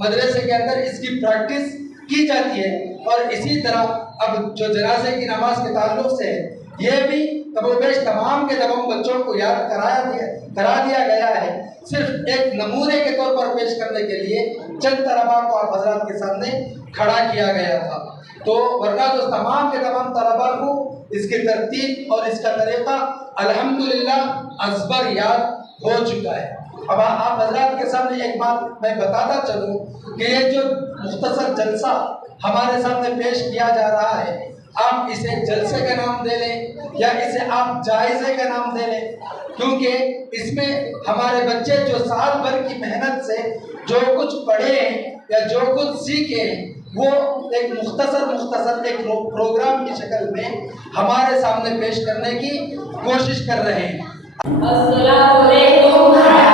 मदरसे के अंदर इसकी प्रैक्टिस की जाती है। और इसी तरह अब जो जनाजे की नमाज के ताल्लुक से है, ये भी कमोबेश तमाम के तमाम बच्चों को याद करा दिया गया है। सिर्फ एक नमूने के तौर पर पेश करने के लिए चंद तलबा को आप हजरात के सामने खड़ा किया गया था। तो वरना तो तमाम के तमाम तलबा को इसकी तरतीब और इसका तरीका अल्हम्दुलिल्लाह अज़बर याद हो चुका है। अब आप हजरात के सामने एक बात मैं बताता चलूँ कि ये जो मुख्तसर जलसा हमारे सामने पेश किया जा रहा है, आप इसे जलसे का नाम दे लें या इसे आप जायजे का नाम दे लें, क्योंकि इसमें हमारे बच्चे जो साल भर की मेहनत से जो कुछ पढ़े हैं या जो कुछ सीखे हैं, वो एक मुख्तसर एक प्रोग्राम की शक्ल में हमारे सामने पेश करने की कोशिश कर रहे हैं। अस्सलामु अलैकुम।